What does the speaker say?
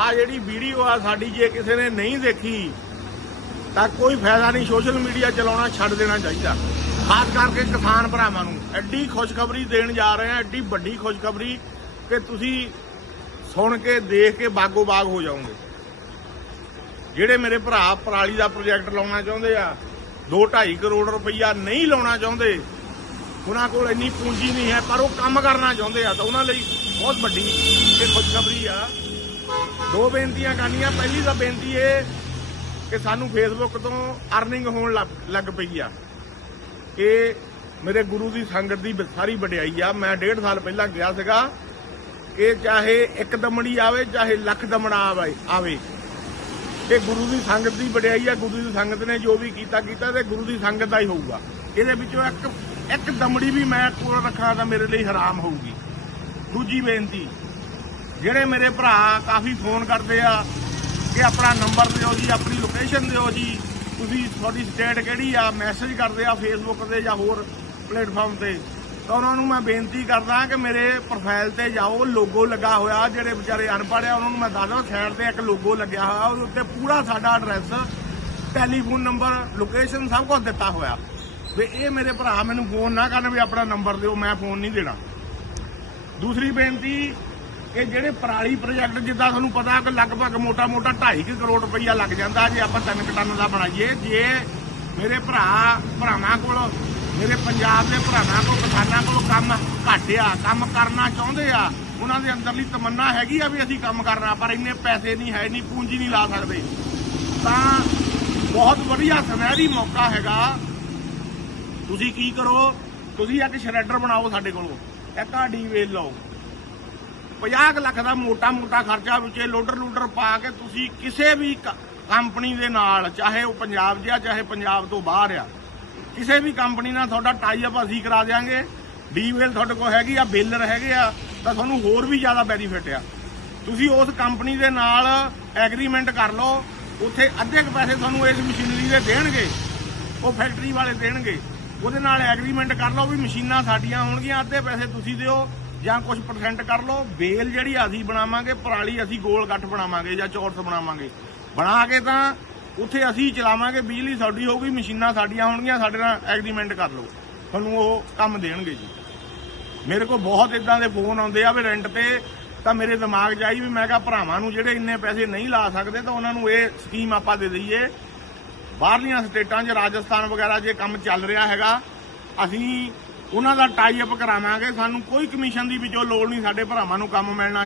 ਆ ਜਿਹੜੀ ਵੀਡੀਓ ਆ ਸਾਡੀ ਜੇ ਕਿਸੇ ਨੇ ਨਹੀਂ ਦੇਖੀ, ਤਾਂ ਕੋਈ ਫਾਇਦਾ ਨਹੀਂ। ਸੋਸ਼ਲ ਮੀਡੀਆ ਚਲਾਉਣਾ ਛੱਡ ਦੇਣਾ ਚਾਹੀਦਾ। ਖਾਸ ਕਰਕੇ ਕਿਸਾਨ ਭਰਾਵਾਂ ਨੂੰ। ਐਡੀ ਖੁਸ਼ਖਬਰੀ ਦੇਣ ਜਾ ਰਹੇ ਆ, ਐਡੀ ਵੱਡੀ ਖੁਸ਼ਖਬਰੀ ਕਿ ਤੁਸੀਂ ਸੁਣ ਕੇ, ਦੇਖ ਕੇ ਬਾਗੋ ਬਾਗ ਹੋ ਜਾਓਗੇ। ਜਿਹੜੇ ਮੇਰੇ ਭਰਾ ਪਰਾਲੀ ਦਾ ਪ੍ਰੋਜੈਕਟ ਲਾਉਣਾ ਚਾਹੁੰਦੇ ਆ 2.5 ਕਰੋੜ ਰੁਪਈਆ ਨਹੀਂ ਲਾਉਣਾ ਚਾਹੁੰਦੇ, ਉਹਨਾਂ ਕੋਲ ਇੰਨੀ ਪੂੰਜੀ ਨਹੀਂ ਹੈ, ਪਰ ਉਹ ਕੰਮ ਕਰਨਾ ਚਾਹੁੰਦੇ ਆ, ਤਾਂ ਉਹਨਾਂ ਲਈ ਬਹੁਤ ਵੱਡੀ ਇਹ ਖੁਸ਼ਖਬਰੀ ਆ। ਦੋ ਬੇਨਤੀਆਂ ਕਰਨੀਆਂ। ਪਹਿਲੀ ਤਾਂ ਬੇਨਤੀ ਇਹ ਕਿ ਸਾਨੂੰ ਫੇਸਬੁੱਕ ਤੋਂ ਅਰਨਿੰਗ ਹੋਣ ਲੱਗ- ਲੱਗ ਪਈ ਆ ਕਿ ਮੇਰੇ ਗੁਰੂ ਦੀ ਸੰਗਤ ਦੀ ਸਾਰੀ ਵਡਿਆਈ ਆ। ਮੈਂ ਡੇਢ ਸਾਲ ਪਹਿਲਾਂ ਗਿਆ ਸੀਗਾ ਕਿ ਚਾਹੇ ਇੱਕ ਦਮੜੀ ਆਵੇ, ਚਾਹੇ ਲੱਖ ਦਮੜਾ ਆਵੇ ਆਵੇ। ਇਹ ਗੁਰੂ ਦੀ ਸੰਗਤ ਦੀ ਵਡਿਆਈ ਆ। ਗੁਰੂ ਦੀ ਸੰਗਤ ਨੇ ਜੋ ਵੀ ਕੀਤਾ ਕੀਤਾ ਤੇ ਗੁਰੂ ਦੀ ਸੰਗਤ ਦਾ ਹੀ ਹੋਊਗਾ। ਇਹਦੇ ਵਿੱਚੋਂ ਇੱਕ ਇੱਕ ਦਮੜੀ ਵੀ ਮੈਂ ਕੋਲ ਰੱਖਾਂ ਤਾਂ ਮੇਰੇ ਲਈ ਹਰਾਮ ਹੋਊਗੀ। ਦੂਜੀ ਬੇਨਤੀ ਜਿਹੜੇ ਮੇਰੇ ਭਰਾ ਕਾਫੀ ਫੋਨ ਕਰਦੇ ਆ ਕਿ ਆਪਣਾ ਨੰਬਰ ਦਿਓ ਜੀ, ਆਪਣੀ ਲੋਕੇਸ਼ਨ ਦਿਓ ਜੀ। ਤੁਸੀਂ ਤੁਹਾਡੀ ਸਟੇਟ ਕਿਹੜੀ ਆ ਮੈਸੇਜ ਕਰਦੇ ਆ ਫੇਸਬੁੱਕ ਤੇ ਜਾਂ ਹੋਰ ਪਲੇਟਫਾਰਮ ਤੇ। ਤਾਂ ਉਹਨਾਂ ਨੂੰ ਮੈਂ ਬੇਨਤੀ ਕਰਦਾ ਕਿ ਮੇਰੇ ਪ੍ਰੋਫਾਈਲ ਤੇ ਜਾਓ ਲੋਗੋ ਲੱਗਾ ਹੋਇਆ, ਜਿਹੜੇ ਵਿਚਾਰੇ ਅਨਪੜ੍ਹ ਆ, ਉਹਨਾਂ ਨੂੰ ਮੈਂ ਦੱਸਦਾ ਸਾਈਡ ਤੇ ਇੱਕ ਲੋਗੋ ਲੱਗਿਆ ਹੋਇਆ, ਉਹਦੇ ਉੱਤੇ ਪੂਰਾ ਸਾਡਾ ਐਡਰੈਸ ਟੈਲੀਫੋਨ ਨੰਬਰ ਲੋਕੇਸ਼ਨ ਸਭ ਕੁਝ ਦਿੱਤਾ ਹੋਇਆ। ਵੀ ਇਹ ਮੇਰੇ ਭਰਾ ਮੈਨੂੰ ਫੋਨ ਨਾ ਕਰਨ ਵੀ ਆਪਣਾ ਨੰਬਰ ਦਿਓ, ਮੈਂ ਫੋਨ ਨਹੀਂ ਦੇਣਾ। ਦੂਸਰੀ ਬੇਨਤੀ ਇਹ ਜਿਹੜੇ ਪਰਾਲੀ ਪ੍ਰੋਜੈਕਟ ਜਿੱਦਾਂ ਤੁਹਾਨੂੰ ਪਤਾ ਕਿ ਲਗਭਗ ਮੋਟਾ-ਮੋਟਾ 2.5 ਕਰੋੜ ਰੁਪਈਆ ਲੱਗ ਜਾਂਦਾ ਜੇ ਆਪਾਂ ਤਿੰਨ ਕੁ ਟਨ ਦਾ ਬਣਾਈਏ। ਜੇ ਮੇਰੇ ਭਰਾ, ਭਰਾਵਾਂ ਕੋਲ, ਮੇਰੇ ਪੰਜਾਬ ਦੇ ਭਰਾਵਾਂ ਕੋਲ, ਕਿਸਾਨਾਂ ਕੋਲ ਕੰਮ ਘੱਟ ਆ, ਕੰਮ ਕਰਨਾ ਚਾਹੁੰਦੇ ਆ, ਉਹਨਾਂ ਦੇ ਅੰਦਰਲੀ ਤਮੰਨਾ ਹੈਗੀ ਆ ਵੀ ਅਸੀਂ ਕੰਮ ਕਰਨਾ, ਪਰ ਇੰਨੇ ਪੈਸੇ ਨਹੀਂ ਹੈ ਨਹੀਂ ਪੂੰਜੀ ਨਹੀਂ ਲਾ ਸਕਦੇ। ਤਾਂ ਬਹੁਤ ਵਧੀਆ ਸੁਨਹਿਰੀ ਮੌਕਾ ਹੈਗਾ। ਤੁਸੀਂ ਕੀ ਕਰੋ, ਤੁਸੀਂ ਇੱਕ ਸ਼ਰੈਡਰ ਬਣਾਓ ਸਾਡੇ ਕੋਲੋਂ, ਇੱਕ ਆ ਡੀਵੇਲ ਲਓ। 50 ਕੁ ਲੱਖ ਦਾ ਮੋਟਾ ਮੋਟਾ ਖਰਚਾ ਵਿੱਚ ਲੋਡਰ ਲੋਡਰ ਪਾ ਕੇ ਤੁਸੀਂ ਕਿਸੇ ਵੀ ਕੰਪਨੀ ਦੇ ਨਾਲ, ਚਾਹੇ ਉਹ ਪੰਜਾਬ ਜਿਹਾ ਚਾਹੇ ਪੰਜਾਬ ਤੋਂ ਬਾਹਰ ਆ, ਕਿਸੇ ਵੀ ਕੰਪਨੀ ਨਾਲ ਤੁਹਾਡਾ ਟਾਈ ਅਪ ਅਸੀਂ ਕਰਾ ਦਿਆਂਗੇ। ਡੀਵੇਲ ਤੁਹਾਡੇ ਕੋਲ ਹੈਗੀ ਆ ਬੇਲਰ ਹੈਗੇ ਆ, ਤਾਂ ਤੁਹਾਨੂੰ ਹੋਰ ਵੀ ਜ਼ਿਆਦਾ ਬੈਨੀਫਿਟ ਆ। ਤੁਸੀਂ ਉਸ ਕੰਪਨੀ ਦੇ ਨਾਲ ਐਗਰੀਮੈਂਟ ਕਰ ਲਓ, ਉੱਥੇ ਅੱਧੇ ਕੁ ਪੈਸੇ ਤੁਹਾਨੂੰ ਇਸ ਮਸ਼ੀਨਰੀ ਦੇ ਦੇਣਗੇ, ਉਹ ਫੈਕਟਰੀ ਵਾਲੇ ਦੇਣਗੇ। ਉਹਦੇ ਨਾਲ ਐਗਰੀਮੈਂਟ ਕਰ ਲਓ ਵੀ ਮਸ਼ੀਨਾਂ ਸਾਡੀਆਂ ਹੋਣਗੀਆਂ, ਅੱਧੇ ਪੈਸੇ ਤੁਸੀਂ ਦਿਓ ਜਾਂ ਕੁਝ ਪਰਸੈਂਟ ਕਰ ਲਓ ਬੇਲ ਜਿਹੜੀ ਅਸੀਂ ਬਣਾਵਾਂਗੇ, ਪਰਾਲੀ ਅਸੀਂ ਗੋਲ ਗੱਠ ਬਣਾਵਾਂਗੇ ਜਾਂ ਚੌਰਸ ਬਣਾਵਾਂਗੇ। ਬਣਾ ਕੇ ਤਾਂ ਉੱਥੇ ਅਸੀਂ ਚਲਾਵਾਂਗੇ, ਬਿਜਲੀ ਸਾਡੀ ਹੋਊਗੀ, ਮਸ਼ੀਨਾਂ ਸਾਡੀਆਂ ਹੋਣਗੀਆਂ, ਸਾਡੇ ਨਾਲ ਐਗਰੀਮੈਂਟ ਕਰ ਲਓ। ਤੁਹਾਨੂੰ ਉਹ ਕੰਮ ਦੇਣਗੇ ਜੀ। ਮੇਰੇ ਕੋਲ ਬਹੁਤ ਇਦਾਂ ਦੇ ਫੋਨ ਆਉਂਦੇ ਆ ਵੀ ਰੈਂਟ ਤੇ ਤਾਂ ਮੇਰੇ ਦਿਮਾਗ 'ਚ ਆਈ ਵੀ ਮੈਂ ਕਿਹਾ ਭਰਾਵਾਂ ਨੂੰ ਜਿਹੜੇ ਇੰਨੇ ਪੈਸੇ ਨਹੀਂ ਲਾ ਸਕਦੇ ਤਾਂ ਉਹਨਾਂ ਨੂੰ ਇਹ ਸਕੀਮ ਆਪਾਂ ਦੇ ਦਈਏ। ਬਾਹਰਲੀਆਂ ਸਟੇਟਾਂ 'ਚ ਰਾਜਸਥਾਨ ਵਗੈਰਾ ਜੇ ਕੰਮ ਚੱਲ ਰਿਹਾ ਹੈਗਾ। ਅਸੀਂ ਉਹਨਾਂ ਦਾ ਟਾਈ ਅਪ ਕਰਾਵਾਂਗੇ। ਸਾਨੂੰ ਕੋਈ ਕਮਿਸ਼ਨ ਦੀ ਵਿੱਚੋਂ ਲੋੜ ਨਹੀਂ, ਸਾਡੇ ਭਰਾਵਾਂ ਨੂੰ ਕੰਮ ਮਿਲਣਾ।